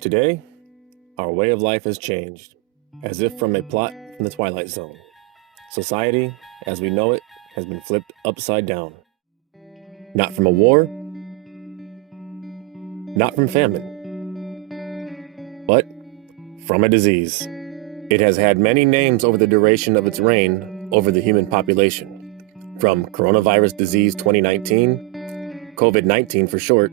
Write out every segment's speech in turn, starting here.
Today, our way of life has changed, as if from a plot from the Twilight Zone. Society, as we know it, has been flipped upside down. Not from a war, not from famine, but from a disease. It has had many names over the duration of its reign over the human population, from coronavirus disease 2019, COVID-19 for short,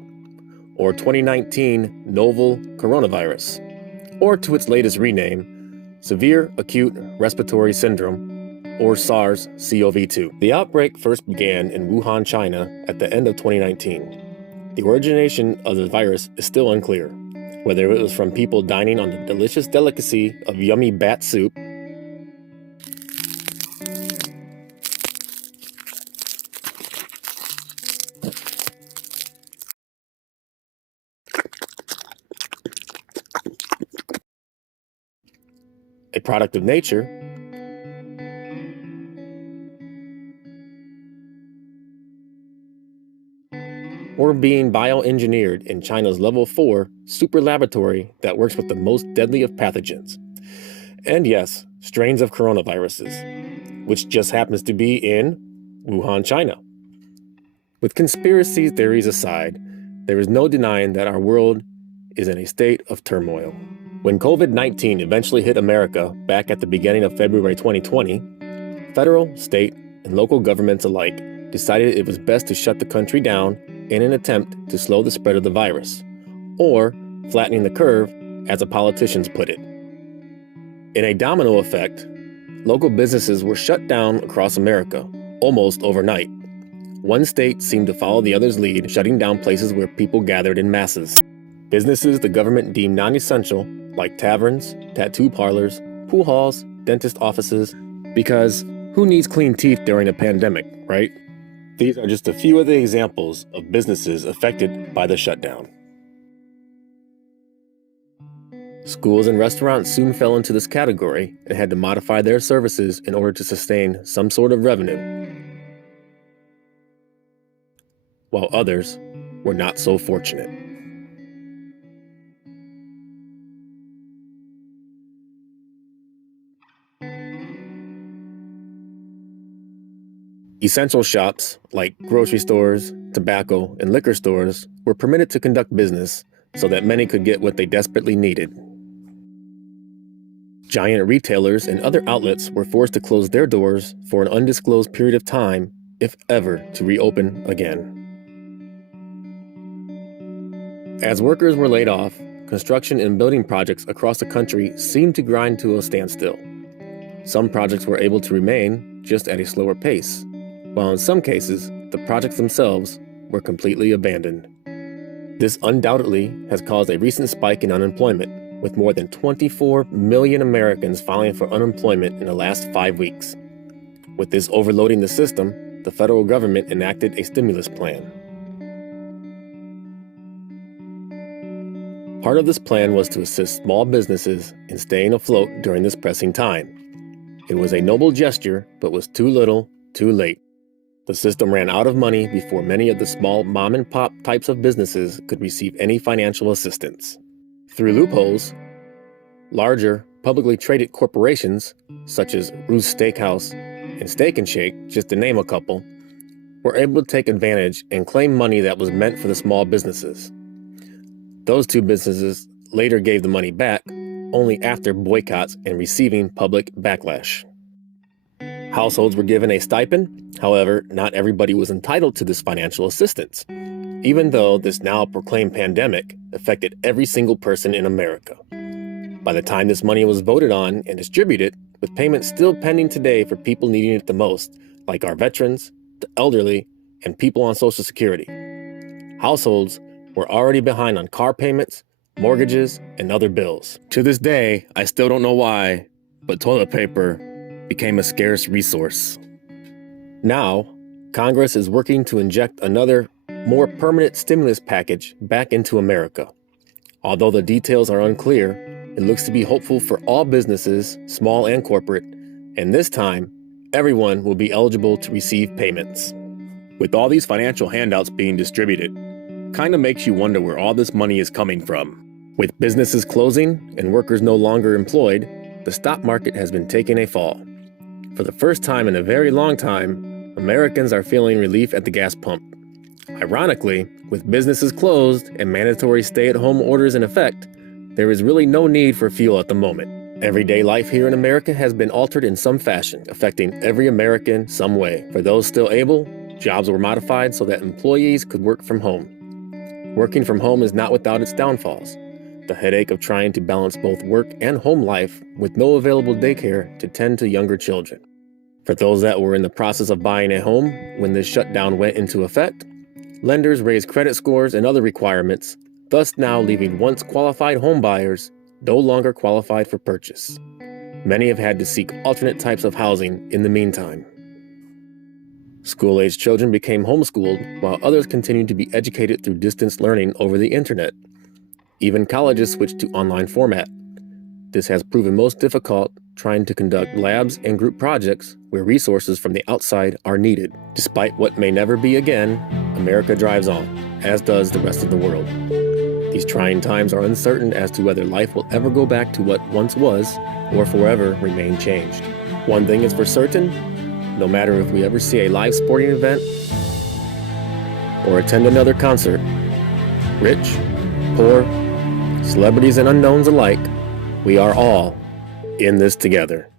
or 2019 novel coronavirus, or to its latest rename, Severe Acute Respiratory Syndrome, or SARS-CoV-2. The outbreak first began in Wuhan, China at the end of 2019. The origination of the virus is still unclear, whether it was from people dining on the delicious delicacy of yummy bat soup, a product of nature, or being bioengineered in China's level 4 super laboratory that works with the most deadly of pathogens. And yes, strains of coronaviruses, which just happens to be in Wuhan, China. With conspiracy theories aside, there is no denying that our world is in a state of turmoil. When COVID-19 eventually hit America back at the beginning of February 2020, federal, state, and local governments alike decided it was best to shut the country down in an attempt to slow the spread of the virus, or flattening the curve, as the politicians put it. In a domino effect, local businesses were shut down across America, almost overnight. One state seemed to follow the other's lead, shutting down places where people gathered in masses. Businesses the government deemed non-essential, like taverns, tattoo parlors, pool halls, dentist offices, because who needs clean teeth during a pandemic, right? These are just a few of the examples of businesses affected by the shutdown. Schools and restaurants soon fell into this category and had to modify their services in order to sustain some sort of revenue, while others were not so fortunate. Essential shops, like grocery stores, tobacco, and liquor stores, were permitted to conduct business so that many could get what they desperately needed. Giant retailers and other outlets were forced to close their doors for an undisclosed period of time, if ever to reopen again. As workers were laid off, construction and building projects across the country seemed to grind to a standstill. Some projects were able to remain, just at a slower pace, while in some cases, the projects themselves were completely abandoned. This undoubtedly has caused a recent spike in unemployment, with more than 24 million Americans filing for unemployment in the last 5 weeks. With this overloading the system, the federal government enacted a stimulus plan. Part of this plan was to assist small businesses in staying afloat during this pressing time. It was a noble gesture, but was too little, too late. The system ran out of money before many of the small mom-and-pop types of businesses could receive any financial assistance. Through loopholes, larger, publicly traded corporations, such as Ruth's Steakhouse and Steak and Shake, just to name a couple, were able to take advantage and claim money that was meant for the small businesses. Those two businesses later gave the money back, only after boycotts and receiving public backlash. Households were given a stipend. However, not everybody was entitled to this financial assistance, even though this now proclaimed pandemic affected every single person in America. By the time this money was voted on and distributed, with payments still pending today for people needing it the most, like our veterans, the elderly, and people on Social Security. Households were already behind on car payments, mortgages, and other bills. To this day, I still don't know why, but toilet paper became a scarce resource. Now, Congress is working to inject another, more permanent stimulus package back into America. Although the details are unclear, it looks to be hopeful for all businesses, small and corporate, and this time, everyone will be eligible to receive payments. With all these financial handouts being distributed, kind of makes you wonder where all this money is coming from. With businesses closing and workers no longer employed, the stock market has been taking a fall. For the first time in a very long time, Americans are feeling relief at the gas pump. Ironically, with businesses closed and mandatory stay-at-home orders in effect, there is really no need for fuel at the moment. Everyday life here in America has been altered in some fashion, affecting every American some way. For those still able, jobs were modified so that employees could work from home. Working from home is not without its downfalls. The headache of trying to balance both work and home life with no available daycare to tend to younger children. For those that were in the process of buying a home when this shutdown went into effect, lenders raised credit scores and other requirements, thus now leaving once qualified home buyers no longer qualified for purchase. Many have had to seek alternate types of housing in the meantime. School-aged children became homeschooled, while others continued to be educated through distance learning over the internet. Even colleges switched to online format. This has proven most difficult trying to conduct labs and group projects where resources from the outside are needed. Despite what may never be again, America drives on, as does the rest of the world. These trying times are uncertain as to whether life will ever go back to what once was or forever remain changed. One thing is for certain, no matter if we ever see a live sporting event or attend another concert, rich, poor, celebrities and unknowns alike, we are all in this together.